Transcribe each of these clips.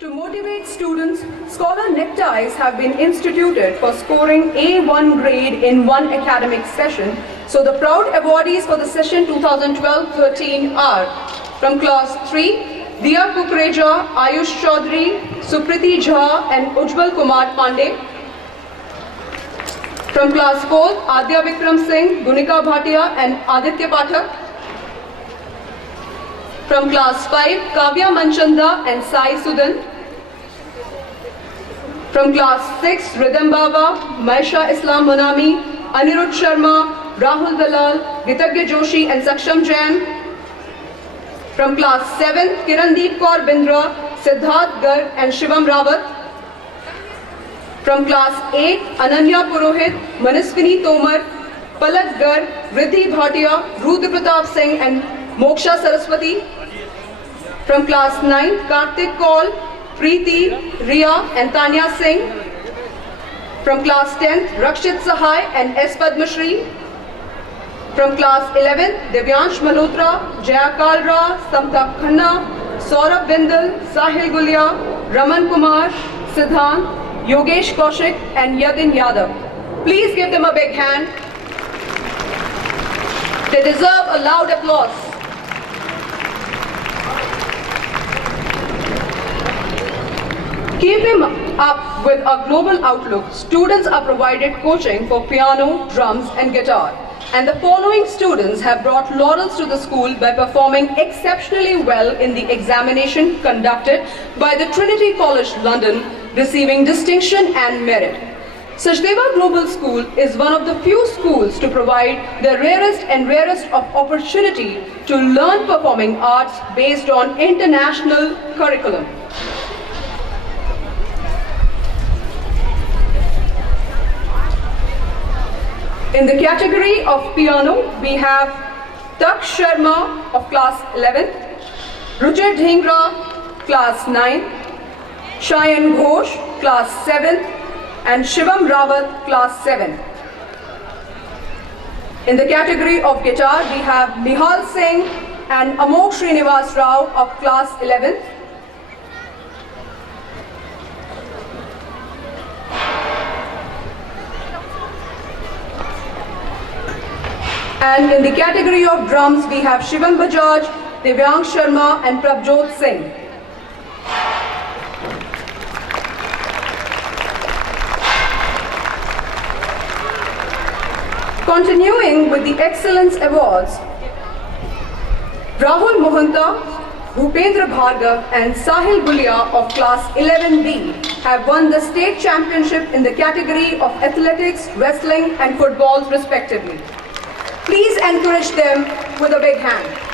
To motivate students, scholar neckties have been instituted for scoring A1 grade in one academic session. So the proud awardees for the session 2012-13 are from class 3, Diya Kukreja, Ayush Chaudhary, Supriti Jha and Ujjwal Kumar Pandey. From class 4, Adya Vikram Singh, Gunika Bhatia and Aditya Pathak. From class 5, Kavya Manchanda and Sai Sudan. From class 6, Ridham Baba, Maisha Islam Munami, Anirudh Sharma, Rahul Dalal, Gitagya Joshi and Saksham Jain. From class 7, Kirandeep Kaur Bindra, Siddharth Garg and Shivam Rawat. From class 8, Ananya Purohit, Manaswini Tomar, Palak Garg, Riddhi Bhatia, Rudra Pratap Singh and Moksha Saraswati. From class 9, Kartik Kaul, Preeti, Ria and Tanya Singh. From class 10th, Rakshit Sahai and S. Padmashri. From class 11, Divyansh Malhotra, Jaya Kalra, Samta Khanna, Saurabh Bindal, Sahil Gulia, Raman Kumar, Siddhant, Yogesh Kaushik and Yadin Yadav. Please give them a big hand. They deserve a loud applause. Keeping up with a global outlook, students are provided coaching for piano, drums and guitar. And the following students have brought laurels to the school by performing exceptionally well in the examination conducted by the Trinity College London, receiving distinction and merit. Sachdeva Global School is one of the few schools to provide the rarest of opportunity to learn performing arts based on international curriculum. In the category of piano, we have Tak Sharma of class 11, Ruchir Dhingra, class 9, Shayan Ghosh, class 7, and Shivam Rawat, class 7. In the category of guitar, we have Nihal Singh and Amok Srinivas Rao of class 11th. And in the category of drums, we have Shivam Bajaj, Divyang Sharma and Prabjot Singh. Continuing with the Excellence Awards, Rahul Mohanta, Bhupendra Bhargav and Sahil Gulia of class 11B have won the state championship in the category of athletics, wrestling and football respectively. Please encourage them with a big hand.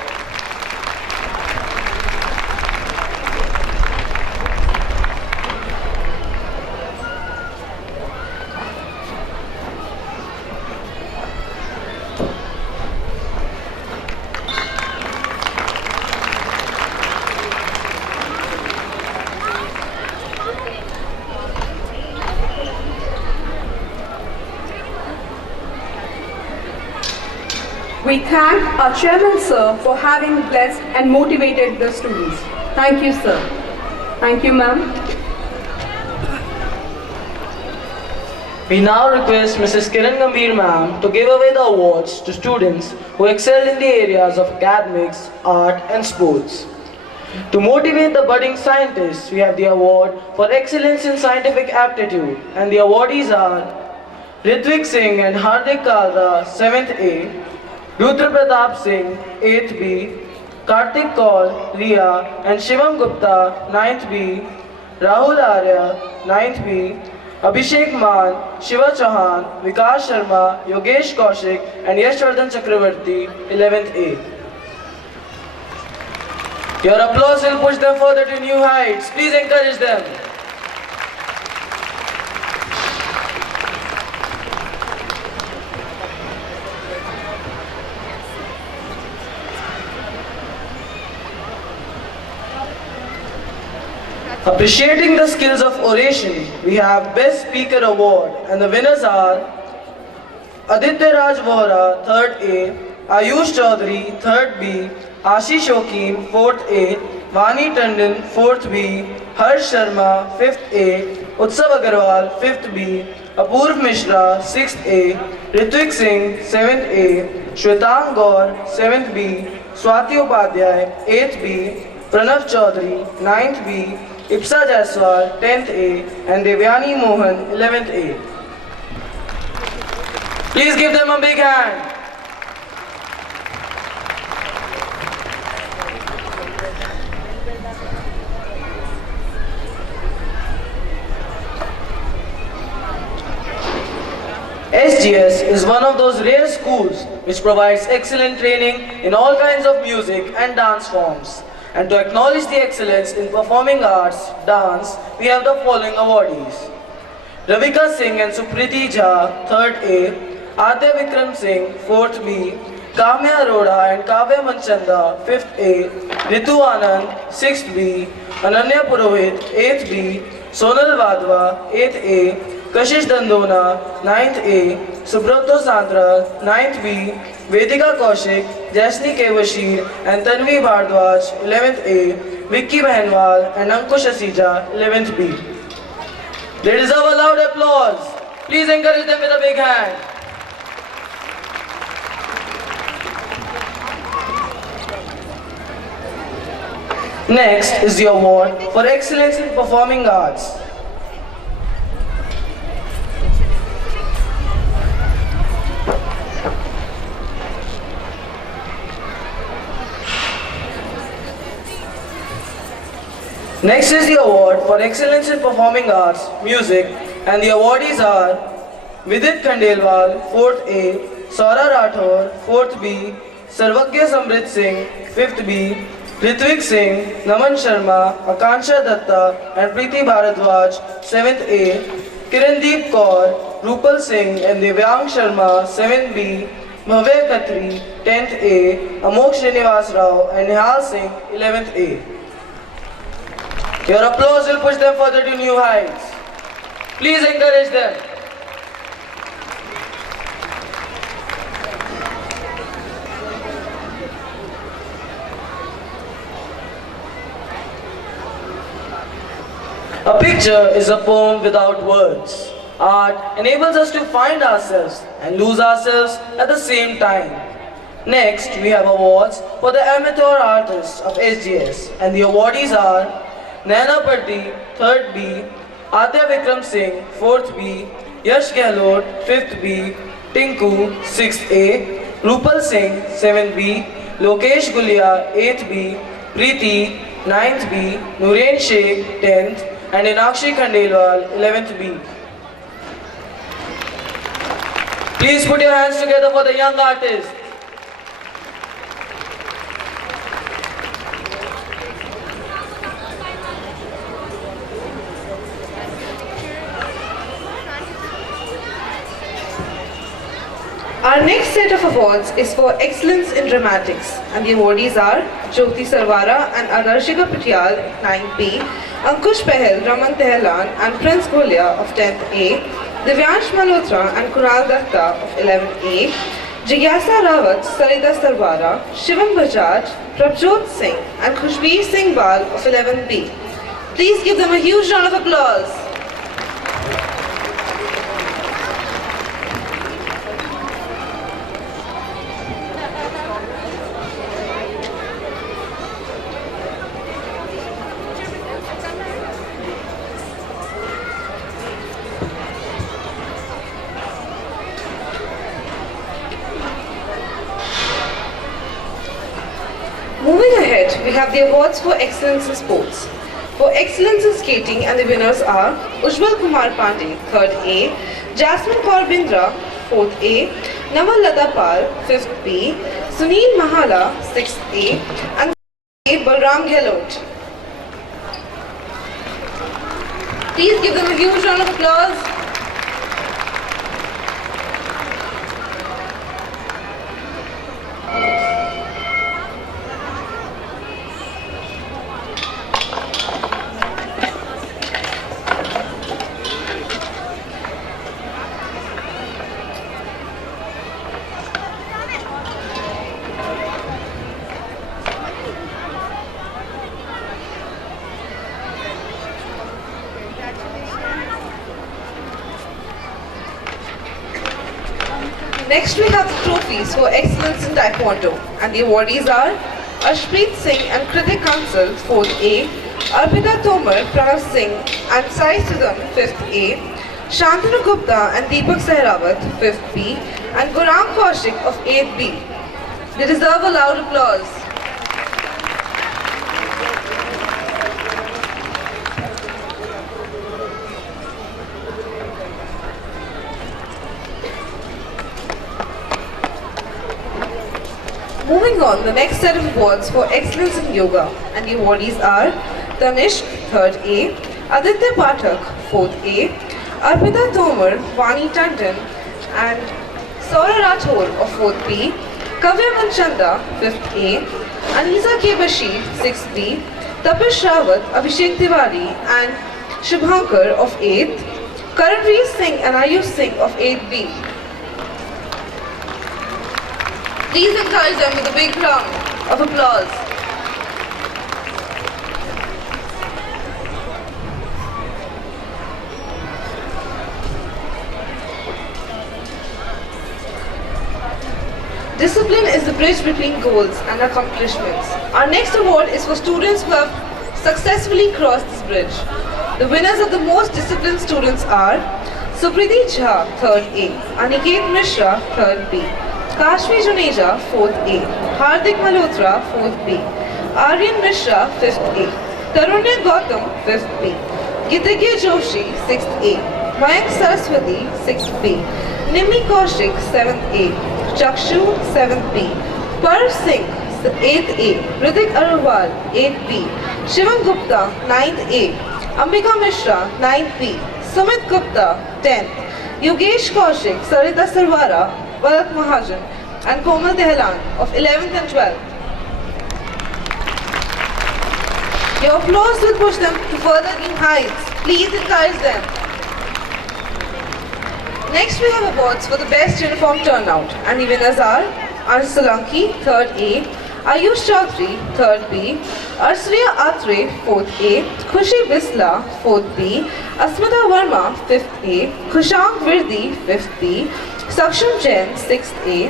We thank our chairman, sir, for having blessed and motivated the students. Thank you, sir. Thank you, ma'am. We now request Mrs. Kiran Gambhir ma'am to give away the awards to students who excelled in the areas of academics, art and sports. To motivate the budding scientists, we have the award for excellence in scientific aptitude, and the awardees are Ritvik Singh and Hardik Kalra, 7th A, Rudra Pratap Singh, 8th B, Kartik Kaul, Ria and Shivam Gupta, 9th B, Rahul Arya, 9th B, Abhishek Man, Shiva Chauhan, Vikas Sharma, Yogesh Kaushik and Yashwardhan Chakravarti, 11th A. Your applause will push them further to new heights. Please encourage them. Appreciating the skills of oration, we have Best Speaker Award and the winners are Aditya Raj Vohra, 3rd A, Ayush Chaudhary, 3rd B, Ashish Shokeen, 4th A, Vani Tandon, 4th B, Harsh Sharma, 5th A, Utsav Agarwal, 5th B, Apurv Mishra, 6th A, Ritvik Singh, 7th A, Shwetang Gaur, 7th B, Swati Upadhyay, 8th B, Pranav Chaudhary, 9th B, Ipsa Jaiswal, 10th A, and Devyani Mohan, 11th A. Please give them a big hand. SGS is one of those rare schools which provides excellent training in all kinds of music and dance forms. And to acknowledge the excellence in performing arts, dance, we have the following awardees. Ravika Singh and Supriti Jha, 3rd A, Adya Vikram Singh, 4th B, Kamya Arora and Kavya Manchanda, 5th A, Ritu Anand, 6th B, Ananya Purohit, 8th B, Sonal Vadwa, 8th A, Kashish Dandona, 9th A, Subrato Sandra, 9th B, Vedika Kaushik, Jasni K. Bashir and Tanvi Bhardwaj, 11th A, Vicky Behenwal and Ankush Asija, 11th B. They deserve a loud applause. Please encourage them with a big hand. Next is the award for excellence in performing arts. Next is the award for excellence in performing arts, music, and the awardees are Vidit Khandelwal, 4th A, Saura Rathore, 4th B, Sarvagya Samrit Singh, 5th B, Ritvik Singh, Naman Sharma, Akansha Datta, and Preeti Bharadwaj, 7th A, Kirandeep Kaur, Rupal Singh, and Divyang Sharma, 7th B, Bhavya Khatri, 10th A, Amok Srinivas Rao, and Nihal Singh, 11th A. Your applause will push them further to new heights. Please encourage them. A picture is a poem without words. Art enables us to find ourselves and lose ourselves at the same time. Next, we have awards for the amateur artists of SGS, and the awardees are Naina Pardeep, 3rd B, Adya Vikram Singh, 4th B, Yash Gehlot, 5th B, Tinku, 6th A, Rupal Singh, 7th B, Lokesh Gulia, 8th B, Preeti, 9th B, Nurain Sheikh, 10th, and Inakshi Khandelwal, 11th B. Please put your hands together for the young artists. Our next set of awards is for excellence in dramatics, and the awardees are Jyoti Sarwara and Adarshika Patyal, 9B, Ankush Pahel, Raman Tehlan and Prince Golia of 10th A, Divyansh Malhotra and Kunal Datta of 11th A, Jigyasa Rawat, Sarita Sarwara, Shivam Bajaj, Prabjot Singh and Khushbir Singh Bal of 11th B. Please give them a huge round of applause. Moving ahead, we have the awards for excellence in sports. For excellence in skating, and the winners are Ujjwal Kumar Pandey, 3rd A, Jasmine Kaur Bindra, 4th A, Namal Lata Pal, 5th B, Sunil Mahala, 6th A, and Balram Gehlot. Please give them a huge round of applause. Next we have the trophies for excellence in Taekwondo, and the awardees are Ashpreet Singh and Kritik Kansal, 4th A, Arpita Tomar, Pranav Singh and Sai Sudham, 5th A, Shantanu Gupta and Deepak Sehrawat, 5th B, and Guram Kaushik of 8th B. They deserve a loud applause. Moving on, the next set of awards for excellence in yoga, and the awardees are Tanishq, 3rd A, Aditya Pathak, 4th A, Arpita Tomar, Vani Tandon and Saura Rathore of 4th B, Kavya Manchanda, 5th A, Anisa K. Bashir, 6th B, Tapish Rawat, Abhishek Tiwari and Shubhankar of 8th, Karanveer Singh and Ayush Singh of 8th B. Please encourage them with a big round of applause. Discipline is the bridge between goals and accomplishments. Our next award is for students who have successfully crossed this bridge. The winners of the most disciplined students are Supriti Jha, 3rd A, Aniket Mishra, 3rd B, Kashmi Juneja, 4th A, Hardik Malhotra, 4th B, Aryan Mishra, 5th A, Tarunya Gautam, 5th B, Gitigya Joshi, 6th A, Mayank Saraswati, 6th B, Nimmi Kaushik, 7th A, Chakshu, 7th B, Parv Singh, 8th A, Ritik Agarwal, 8th B, Shivam Gupta, 9th A, Ambika Mishra, 9th B, Sumit Gupta, 10th, Yogesh Kaushik, Sarita Sarwara, Bharat Mahajan and Komal Dehlan of 11th and 12th. Your applause will push them to further new heights. Please encourage them. Next we have awards for the best uniform turnout, and the winners are Ansh Solanki, 3rd A, Ayush Chaudhary, 3rd B, Arsriya Atre, 4th A, Khushi Bisla, 4th B, Asmita Verma, 5th A, Kushank Virdi, 5th B, Saksham Jain, 6th A,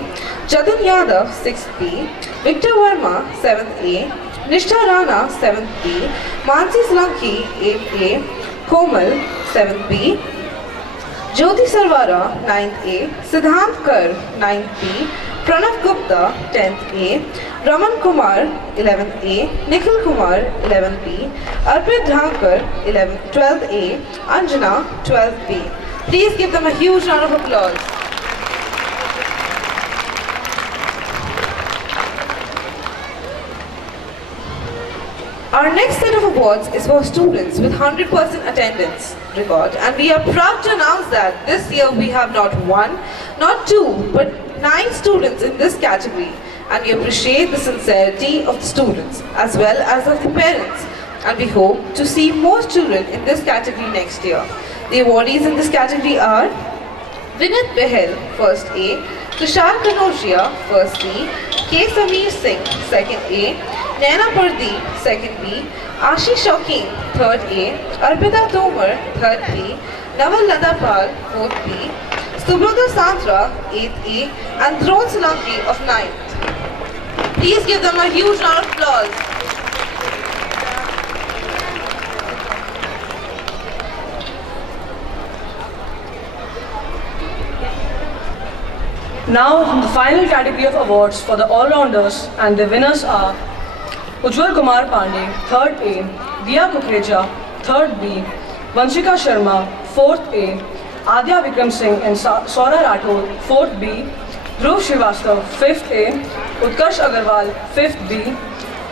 Jatin Yadav, 6th B, Victor Verma, 7th A, Nishtha Rana, 7th B, Mansi Solanki, 8th A, Komal, 7th B, Jyoti Sarwara, 9th A, Siddhant Kar, 9th B, Pranav Gupta, 10th A, Raman Kumar, 11th A, Nikhil Kumar, 11th B, Arpit Dhankar, 12th A, Anjana, 12th B. Please give them a huge round of applause. Our next set of awards is for students with 100% attendance record, and we are proud to announce that this year we have not one, not two, but 9 students in this category, and we appreciate the sincerity of the students as well as of the parents, and we hope to see more children in this category next year. The awardees in this category are Vinit Behel, 1st A, Tushar Kanoshia, 1st C, K. Sameer Singh, 2nd A, Naina Pardeep, 2nd B, Ashish Shaukin, 3rd A, Arpita Tomar, 3rd B, Naval Ladapal, 4th B, Subrata Santra, 8th A, and Dhron Solanki of 9th. Please give them a huge round of applause. Now, the final category of awards for the all-rounders, and the winners are Ujjwal Kumar Pandey, 3rd A, Diya Kukreja, 3rd B, Vanshika Sharma, 4th A, Adya Vikram Singh and Saura Rathore, 4th B, Dhruv Srivastav, 5th A, Utkarsh Agarwal, 5th B,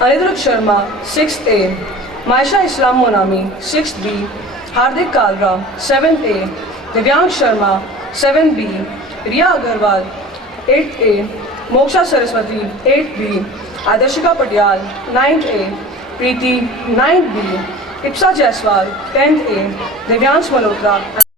Anirudh Sharma, 6th A, Maisha Islam Monami, 6th B, Hardik Kalra, 7th A, Divyang Sharma, 7th B, Riya Agarwal, 8th A, Moksha Saraswati, 8th B, Adarshika Patyal, 9th A, Preeti, 9th B, Ipsa Jaiswal, 10th A, Divyansh Malhotra.